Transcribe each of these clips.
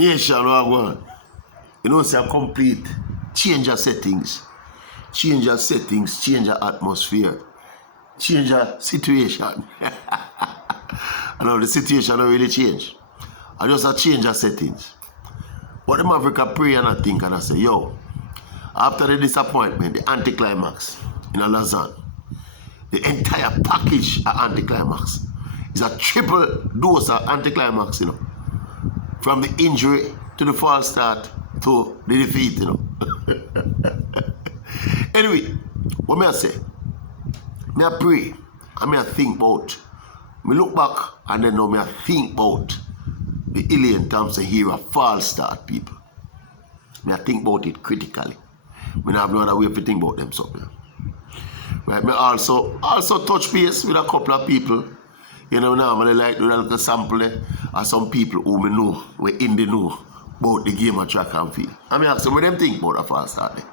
Nation, one. You know, it's a complete change of settings. Change of settings, change of atmosphere, change of situation. I know the situation don't really change. I just a change of settings. But the Maverick pray and I think and I say, yo, after the disappointment, the anticlimax in a Lausanne, the entire package of anticlimax is a triple dose of anticlimax, you know. From the injury to the false start to the defeat, you know. Anyway, what may I say? Me I pray and me I think about. Me look back and then now me I think about the Elaine Thompson HERAH false start people. Me I think about it critically. Me have no other way to think about them something. Right, me also touch base with a couple of people. You know, normally like do a little sample there, or some people who me know, we in the know about the game of track and field. I mean, ask them what them think about a false start there.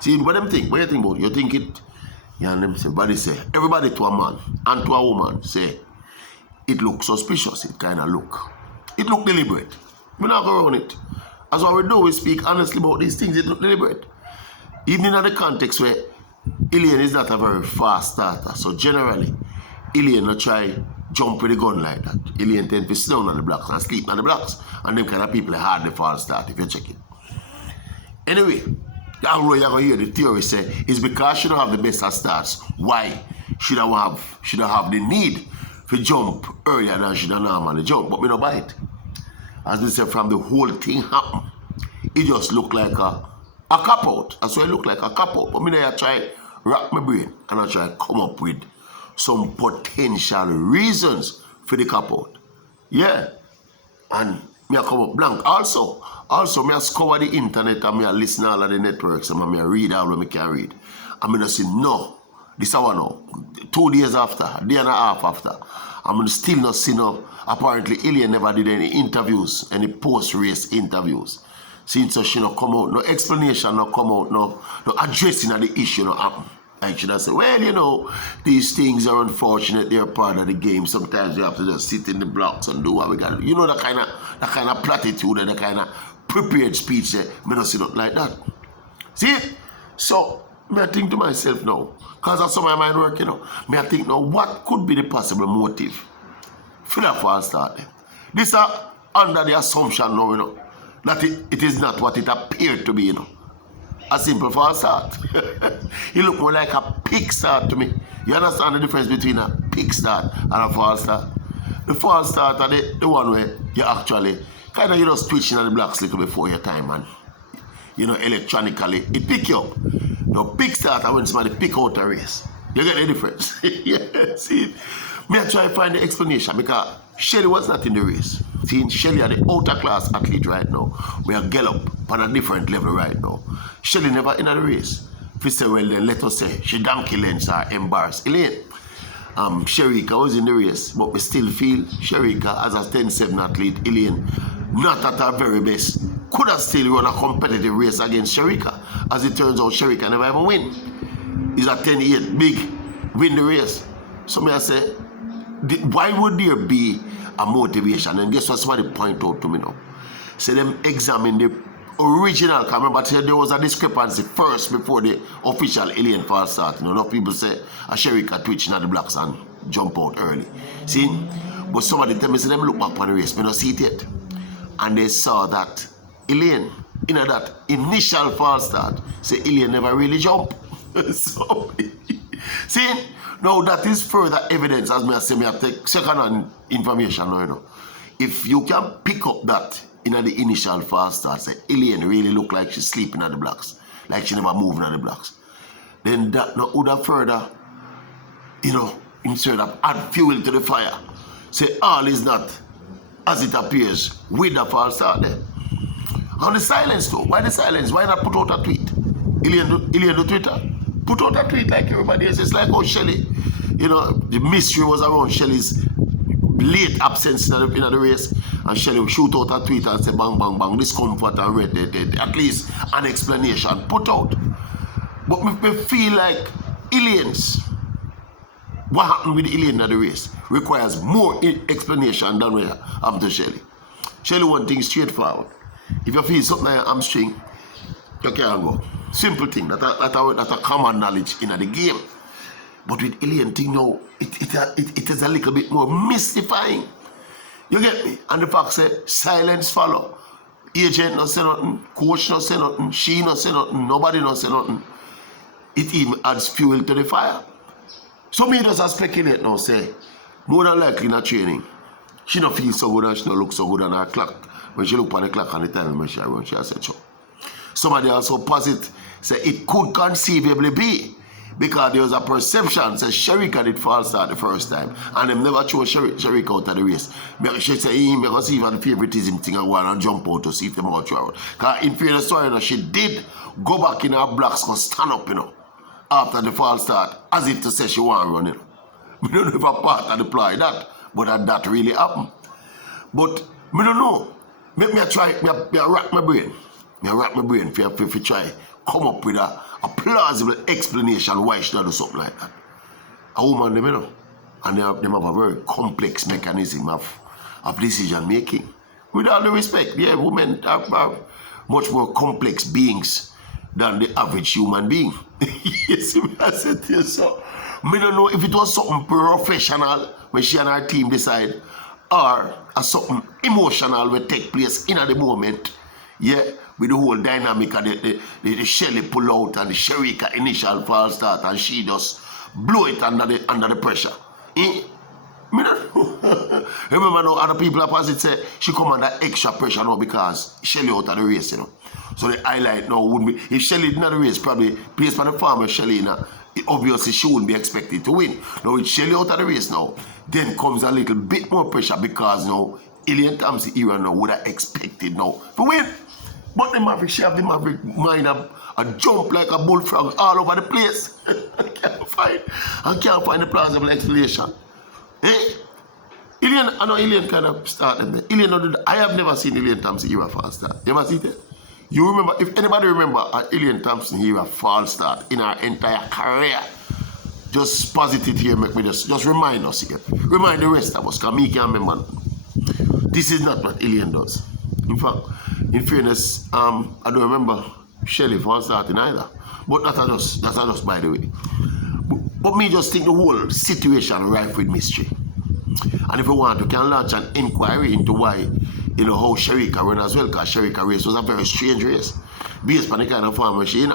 See, what them think? What you think about it? You think it, yeah, and them say, everybody say, everybody to a man and to a woman say, it looks suspicious, it kind of look. It look deliberate. We not go around it. As what we do, we speak honestly about these things, it look deliberate. Even in the context where Elaine is not a very fast starter, so generally, Elaine not try jump with the gun like that. Elaine tend to sit down on the blocks and sleep on the blocks. And them kind of people are hardly false start if you check it. Anyway, that way you're going to hear the theory say is because she don't have the best of starts. Why should I have the need to jump earlier than she don't normally jump? But we don't buy it. As we said, from the whole thing happen, it just look like a cop out. That's why it look like a cop out. But I try wrap my brain and I try come up with some potential reasons for the cop out. Yeah. And me I come up blank. Also me I scour the internet and me I listen to all of the networks and me I read all what I can read. And me I say, no, this hour now, 2 days after, a day and a half after, I'm still not see no, apparently Elaine never did any interviews, any post-race interviews. Since so she no come out, no explanation no come out, no addressing of the issue no happen. Like she say, well, you know, these things are unfortunate, they're part of the game. Sometimes you have to just sit in the blocks and do what we got to do. You know, that kind of platitude and the kind of prepared speech that me not see nothing like that. See? So, me I think to myself now, because that's how my mind work, you know. Me I think now, what could be the possible motive for that false start? This are under the assumption now, you know, that it is not what it appeared to be, you know. A simple false start. It look more like a pig start to me. You understand the difference between a pig start and a false start? The false start are the one where you actually kind of, you know, switching on the blocks a little before your time and, you know, electronically, it pick you up. The pig start are when somebody pick out a race. You get the difference? Yeah, see? Me I try to find the explanation because Shelly was not in the race. See, Shelly are the outer class athlete right now. We are gallop on a different level right now. Shelly never in the race. If we say, well then let us say she donkey lens or embarrass Elaine. Sherika was in the race, but we still feel Sherika as a 10-7 athlete, Elaine, not at her very best, could have still run a competitive race against Sherika. As it turns out, Sherika never ever win. He's a 10-8, big, win the race. So me I say, why would there be a motivation? And guess what somebody point out to me now? Say them examine the original, I remember there was a discrepancy first before the official Elaine false start. You know, enough people say a Sherika twitching at the blocks and jump out early. See? But somebody tell me, say them look back on the race, me not see it yet. And they saw that Elaine, in that initial false start, say Elaine never really jump. So, see? Now that is further evidence, as me I say, me I take second-hand information now, you know. If you can pick up that in the initial fast start, say Elaine really look like she's sleeping at the blocks, like she never moving at the blocks, then that now would have further, you know, instead of add fuel to the fire. Say all is not as it appears with the false start there. And the silence though, why the silence? Why not put out a tweet? Elaine do Twitter? Put out a tweet like everybody else. It's like, oh, Shelly, you know, the mystery was around Shelly's late absence in the race, and Shelly would shoot out a tweet and say bang, bang, bang, discomfort and red, at least an explanation put out. But we feel like Elaine's, what happened with Elaine in the race requires more explanation than we have to Shelly. Shelly one thing straightforward. If you feel something like hamstring, you can't go. Simple thing. That's a common knowledge in the game. But with Elaine thing now, it is a little bit more mystifying. You get me? And the fact say silence follow. Agent no say nothing, coach no say nothing, she no say nothing, nobody no say nothing. It even adds fuel to the fire. So me just speculate now, say, more than likely in a training, she don't feel so good and she don't look so good on her clock. When she look on the clock and the time when she run, she said so. Somebody also posit, say it could conceivably be because there was a perception, say Sherika did false start the first time and them never chose Sherika out of the race. She say he may see even the favoritism thing and go and jump out to see if them out throughout. Because in fairness to her, she did go back in her blocks and stand up, after the false start, as if to say she want to run, We don't know if a part of the ploy that, but that really happened. But me don't know. Make me try, me rack my brain. Me rack my brain if you try come up with a plausible explanation why she do something like that. A woman, and they have a very complex mechanism of decision making. With all the respect, yeah, women are much more complex beings than the average human being. You see what I said to you? So, I don't know if it was something professional when she and her team decide, or something emotional will take place in the moment. Yeah, with the whole dynamic of the Shelly pull out and the Sherika initial false start and she just blow it under the pressure. I don't know. Remember now, other people opposite say she come under extra pressure now because Shelly out of the race, So the highlight now wouldn't be, if Shelly didn't have the race, probably placed by the farmer Shelly, obviously she wouldn't be expected to win. Now with Shelly out of the race now, then comes a little bit more pressure because now Elaine Thompson era now would have expected now to win. But the Maverick, she have the Maverick mind a jump like a bullfrog all over the place. I can't find the plausible explanation. Eh? Elaine, I know Elaine kind of started there. Elaine, I have never seen Elaine Thompson era false start. You ever see that? You remember, if anybody remember Elaine Thompson era false start in her entire career, just posit it here, make me just remind us here. Remind the rest of us, because me can't remember. This is not what Elaine does. In fact, in fairness, I don't remember Shelly false starting either. But that's just by the way. But me just think the whole situation rife with mystery. And if you want, you can launch an inquiry into why, how Sherika ran as well, because Sherika race was a very strange race, based on the kind of farmer she in.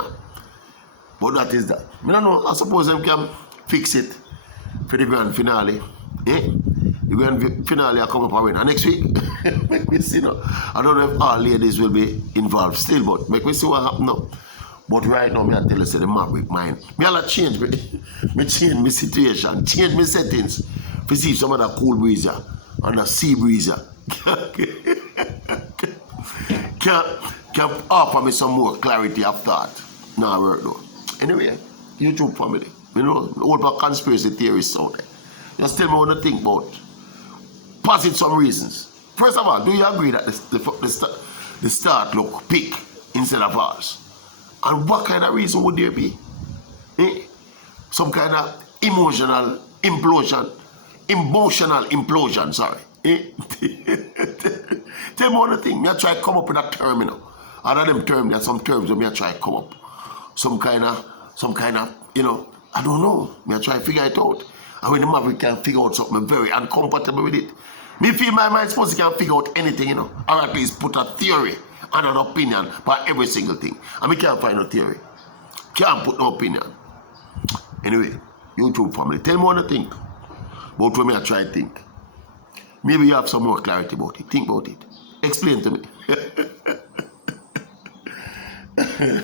But that is that. I don't know, I suppose I can fix it for the grand finale. The grand finale will come up and win. And next week, make me see now. I don't know if all ladies will be involved still, but make me see what happens now. But right now, I tell you, say the Maverick mind. I'll change my situation, change my settings to see some of the cool breezer and the sea breezer can offer me some more clarity of thought. Now work though. Anyway, YouTube family, all about conspiracy theorists out there. Just tell me what you think about posit some reasons. First of all, do you agree that the start look peak instead of ours? And what kind of reason would there be? Some kind of emotional implosion, sorry. Tell me one thing, I try to come up with a term, Other than them terms, there are some terms that I try to come up. Some kind of, I don't know. I try to figure it out. And when the Maverick can figure out something very uncomfortable with it, me feel my mind supposed to can figure out anything, or at least put a theory and an opinion about every single thing. And we can't find no theory. Can't put no opinion. Anyway, YouTube family, tell me what you think about what I try to think. Maybe you have some more clarity about it. Think about it. Explain to me.